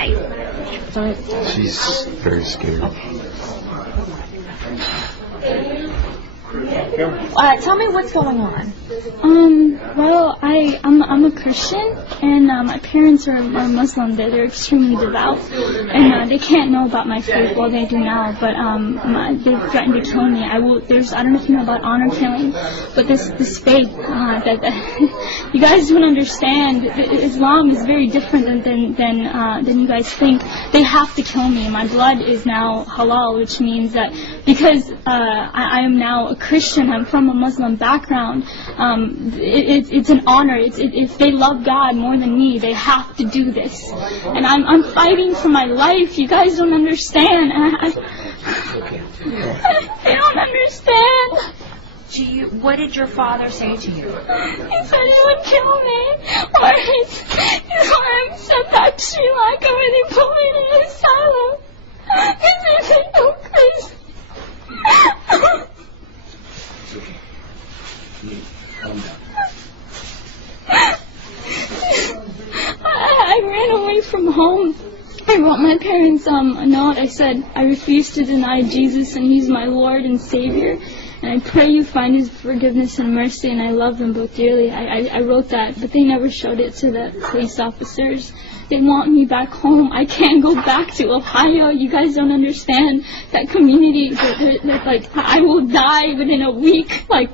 Hi. Sorry. She's very scared. Tell me what's going on. Well, I'm a Christian, and my parents are Muslim. They're extremely devout, and they can't know about my faith. Well, they do now, but they threatened to kill me. I don't know if you know about honor killing, but this faith that you guys don't understand. Islam is very different than you guys think. They have to kill me. My blood is now halal, which means that because I am now a Christian, I'm from a Muslim background. It's an honor. If they love God more than me, they have to do this. And I'm fighting for my life. You guys don't understand. I don't understand. What did your father say to you? He said he would kill me, or I'm sent back to Sri Lanka where they put me in an asylum. He said they go crazy. I ran away from home. I wrote my parents a note. I said, I refuse to deny Jesus, and He's my Lord and Savior. And I pray you find His forgiveness and mercy, and I love them both dearly. I wrote that, but they never showed it to the police officers. They want me back home. I can't go back to Ohio. You guys don't understand that community. Like, I will die within a week. Like,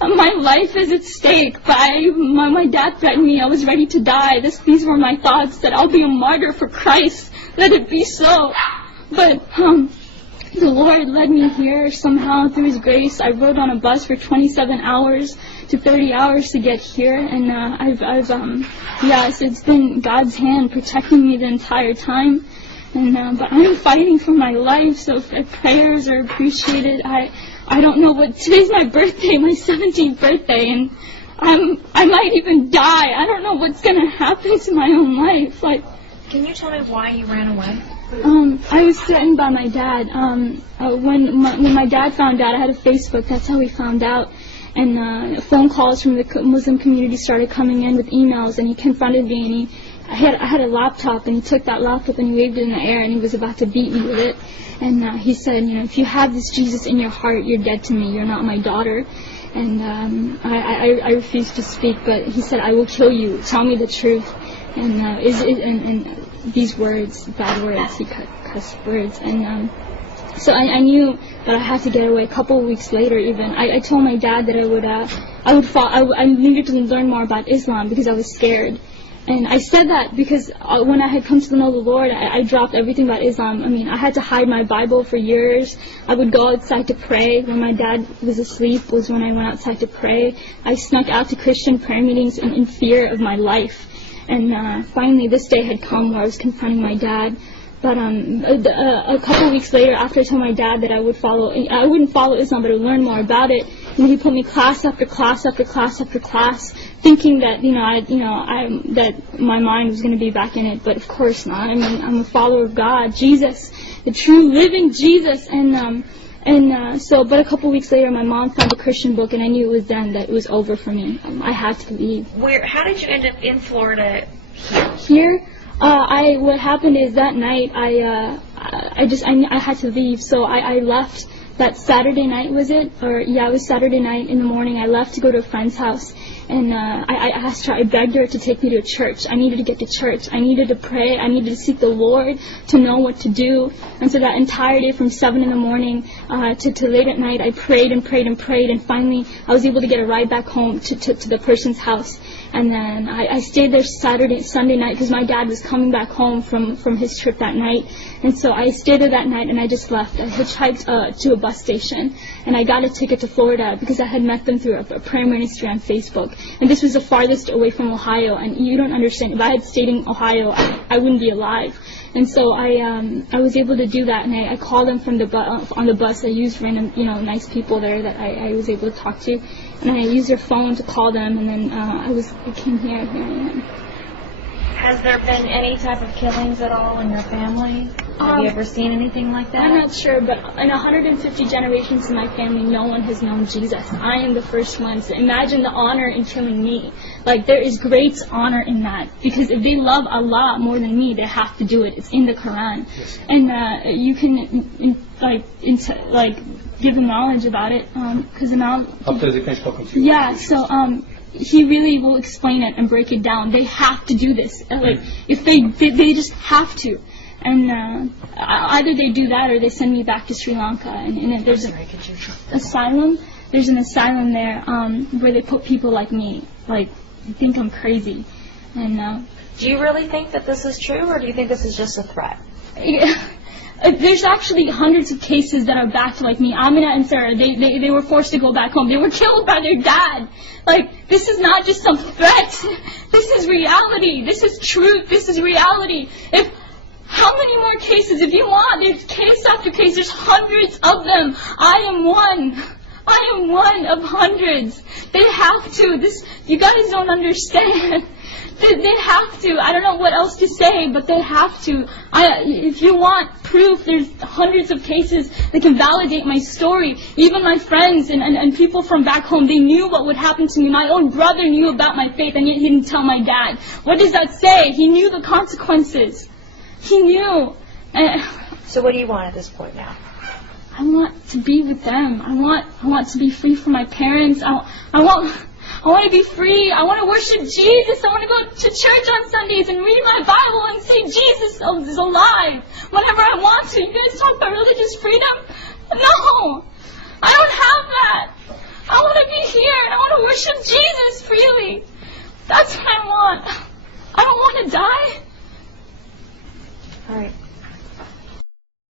my life is at stake. But my dad threatened me. I was ready to die. These were my thoughts, that I'll be a martyr for Christ. Let it be so. But the Lord led me here somehow through His grace. I rode on a bus for 27 hours to 30 hours to get here, and so it's been God's hand protecting me the entire time. And but I'm fighting for my life, so if prayers are appreciated. I don't know what, today's my birthday, my 17th birthday, and I might even die. I don't know what's gonna happen to my own life. Like, can you tell me why you ran away? I was threatened by my dad. When my dad found out, I had a Facebook. That's how he found out. And phone calls from the Muslim community started coming in with emails, and he confronted me, and I had a laptop, and he took that laptop and he waved it in the air, and he was about to beat me with it. And he said, if you have this Jesus in your heart, you're dead to me. You're not my daughter. And I refused to speak, but he said, I will kill you. Tell me the truth. And these words, bad words, he cussed words. And so I knew that I had to get away. A couple of weeks later, even I told my dad that I needed to learn more about Islam because I was scared. And I said that because when I had come to know the Lord, I dropped everything about Islam. I mean, I had to hide my Bible for years. I would go outside to pray. When my dad was asleep was when I went outside to pray. I snuck out to Christian prayer meetings in fear of my life. And finally, this day had come where I was confronting my dad. But a couple of weeks later, after I told my dad that I wouldn't follow Islam, but I would learn more about it, and he put me class after class after class after class, thinking that that my mind was going to be back in it. But of course not. I mean, I'm a follower of God, Jesus, the true living Jesus. But a couple of weeks later, my mom found a Christian book, and I knew it was then that it was over for me. I had to leave. How did you end up in Florida? Here? What happened is that night I had to leave, so I left that Saturday night, was it? It was Saturday night in the morning. I left to go to a friend's house, and I asked her, I begged her to take me to a church. I needed to get to church. I needed to pray. I needed to seek the Lord to know what to do. And so that entire day from 7 in the morning to late at night, I prayed and prayed and prayed, and finally I was able to get a ride back home to the person's house. And then I stayed there Sunday night because my dad was coming back home from his trip that night. And so I stayed there that night, and I just left. I hitchhiked to a bus station, and I got a ticket to Florida because I had met them through a prayer ministry on Facebook. And this was the farthest away from Ohio, and you don't understand. If I had stayed in Ohio, I wouldn't be alive. And so I was able to do that, and I called them from on the bus. I used random, nice people there that I was able to talk to, and I used their phone to call them, and then I came here. Here I am. Has there been any type of killings at all in your family? Have you ever seen anything like that? I'm not sure, but in 150 generations in my family, no one has known Jesus. I am the first one. So imagine the honor in killing me. Like, there is great honor in that. Because if they love Allah more than me, they have to do it. It's in the Quran. Yes. And you can, give them knowledge about it. Because After they finish talking to you. yeah, so, he really will explain it and break it down. They have to do this. Like, if they just have to. And either they do that or they send me back to Sri Lanka. And there's an asylum. There's an asylum there where they put people like me. Like, I think I'm crazy. And do you really think that this is true, or do you think this is just a threat? There's actually hundreds of cases that are back to like me. Amina and Sarah, they were forced to go back home. They were killed by their dad. Like, this is not just some threat. This is reality. This is truth. This is reality. How many more cases? If you want, there's case after case. There's hundreds of them. I am one. I am one of hundreds. They have to. You guys don't understand. They have to. I don't know what else to say, but they have to. If you want proof, there's hundreds of cases that can validate my story. Even my friends and people from back home, they knew what would happen to me. My own brother knew about my faith, and yet he didn't tell my dad. What does that say? He knew the consequences. He knew. So what do you want at this point now? I want to be with them. I want to be free from my parents. I want to be free. I want to worship Jesus. I want to go to church on Sundays and read my Bible and say Jesus is alive whenever I want to. You guys talk about religious freedom? No. I don't have that. I want to be here and I want to worship Jesus freely. That's